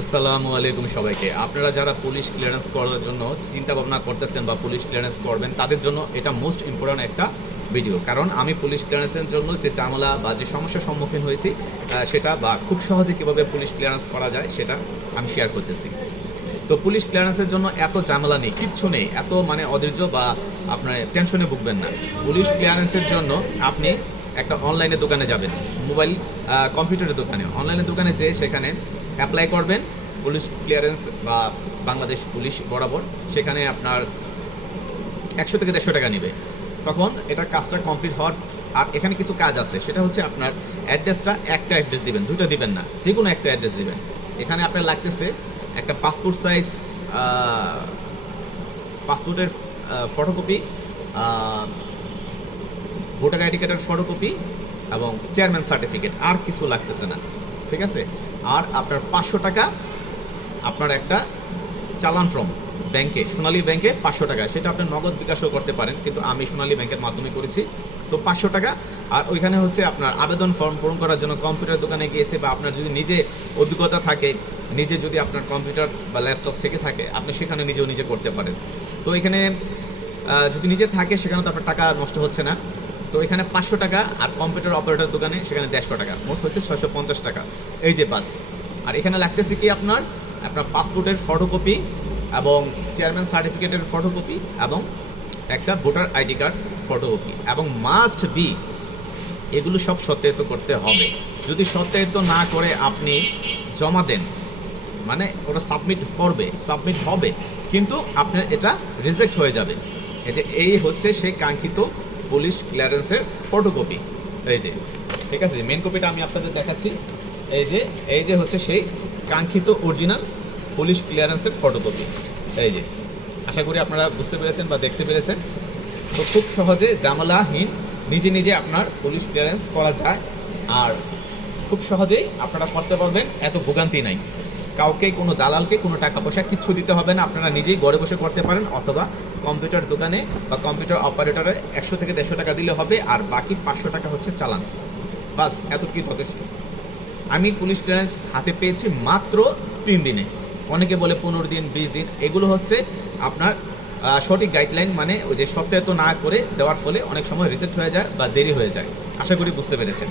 আসসালামু আলাইকুম সবাইকে। আপনারা যারা পুলিশ ক্লিয়ারেন্স করার জন্য চিন্তা ভাবনা করতেছেন বা পুলিশ ক্লিয়ারেন্স করবেন, তাদের জন্য এটা মোস্ট ইম্পর্ট্যান্ট একটা ভিডিও। কারণ আমি পুলিশ ক্লিয়ারেন্সের জন্য যে ঝামেলা বা যে সমস্যার সম্মুখীন হয়েছি সেটা বা খুব সহজে কীভাবে পুলিশ ক্লিয়ারেন্স করা যায় সেটা আমি শেয়ার করতেছি। তো পুলিশ ক্লিয়ারেন্সের জন্য এত ঝামেলা নেই, কিচ্ছু নেই, এত অধৈর্য বা আপনার টেনশনে ভুগবেন না। পুলিশ ক্লিয়ারেন্সের জন্য আপনি একটা অনলাইনে দোকানে যাবেন, মোবাইল কম্পিউটারের দোকানে, অনলাইনের দোকানে যেয়ে সেখানে অ্যাপ্লাই করবেন পুলিশ ক্লিয়ারেন্স বা বাংলাদেশ পুলিশ বরাবর। সেখানে আপনার 100 থেকে 150 টাকা নেবে। তখন এটা কাজটা কমপ্লিট হওয়ার আর এখানে কিছু কাজ আছে, সেটা হচ্ছে আপনার অ্যাড্রেসটা একটা অ্যাড্রেস দিবেন, দুইটা দিবেন না, যে কোনো একটা অ্যাড্রেস দিবেন। এখানে আপনার লাগতেছে একটা পাসপোর্ট সাইজ পাসপোর্টের ফটোকপি, ভোটার আইডি কার্ডের ফটোকপি এবং চেয়ারম্যান সার্টিফিকেট, আর কিছু লাগতেছে না, ঠিক আছে। আর আপনার 500 টাকা আপনার একটা চালান ফর্ম ব্যাংকে, সোনালী ব্যাংকে 500 টাকা, সেটা আপনি নগদ বিকাশও করতে পারেন, কিন্তু আমি সোনালী ব্যাংকের মাধ্যমে করেছি। তো 500 টাকা। আর ওইখানে হচ্ছে আপনার আবেদন ফর্ম পূরণ করার জন্য কম্পিউটার দোকানে গিয়েছে, বা আপনার যদি নিজে অভিজ্ঞতা থাকে, নিজে যদি আপনার কম্পিউটার বা ল্যাপটপ থেকে থাকে, আপনি সেখানে নিজে করতে পারেন। তো এখানে যদি নিজে থাকে সেখানে তো আপনার টাকা নষ্ট হচ্ছে না। তো এখানে 500 টাকা, আর কম্পিউটার অপারেটর দোকানে সেখানে 150 টাকা, মোট হচ্ছে 650 টাকা। এই যে বাস। আর এখানে লাগতেছে কি আপনার পাসপোর্টের ফটোকপি এবং চেয়ারম্যান সার্টিফিকেটের ফটোকপি এবং একটা ভোটার আইডি কার্ড ফটোকপি, এবং মাস্ট বি এগুলো সব সত্যায়িত করতে হবে। যদি সত্যায়িত না করে আপনি জমা দেন, মানে ওটা সাবমিট হবে, কিন্তু আপনার এটা রিজেক্ট হয়ে যাবে। এই হচ্ছে সেই কাঙ্ক্ষিত পুলিশ ক্লিয়ারেন্সের ফটোকপি। এই যে, ঠিক আছে, মেন কপিটা আমি আপনাদের দেখাচ্ছি। এই যে হচ্ছে সেই কাঙ্ক্ষিত অরিজিনাল পুলিশ ক্লিয়ারেন্সের ফটোকপি। এই যে, আশা করি আপনারা বুঝতে পেরেছেন বা দেখতে পেরেছেন। তো খুব সহজে ঝামেলাহীন নিজে আপনার পুলিশ ক্লিয়ারেন্স করা যায়, আর খুব সহজেই আপনারা করতে পারবেন, এত ভোগান্তি নাই। কাউকে, কোনো দালালকে কোনো টাকা পয়সা কিচ্ছু দিতে হবে না, আপনারা নিজেই ঘরে বসে করতে পারেন, অথবা কম্পিউটার দোকানে বা কম্পিউটার অপারেটরে 100 থেকে 150 টাকা দিলে হবে, আর বাকি 500 টাকা হচ্ছে চালান। বাস, এত কি যথেষ্ট। আমি পুলিশ ক্লিয়ারেন্স হাতে পেয়েছি মাত্র 3 দিনে। অনেকে বলে 15 দিন, 20 দিন। এগুলো হচ্ছে আপনার সঠিক গাইডলাইন, মানে ওই যে সত্যায়িত না করে দেওয়ার ফলে অনেক সময় রিজেক্ট হয়ে যায় বা দেরি হয়ে যায়। আশা করি বুঝতে পেরেছেন।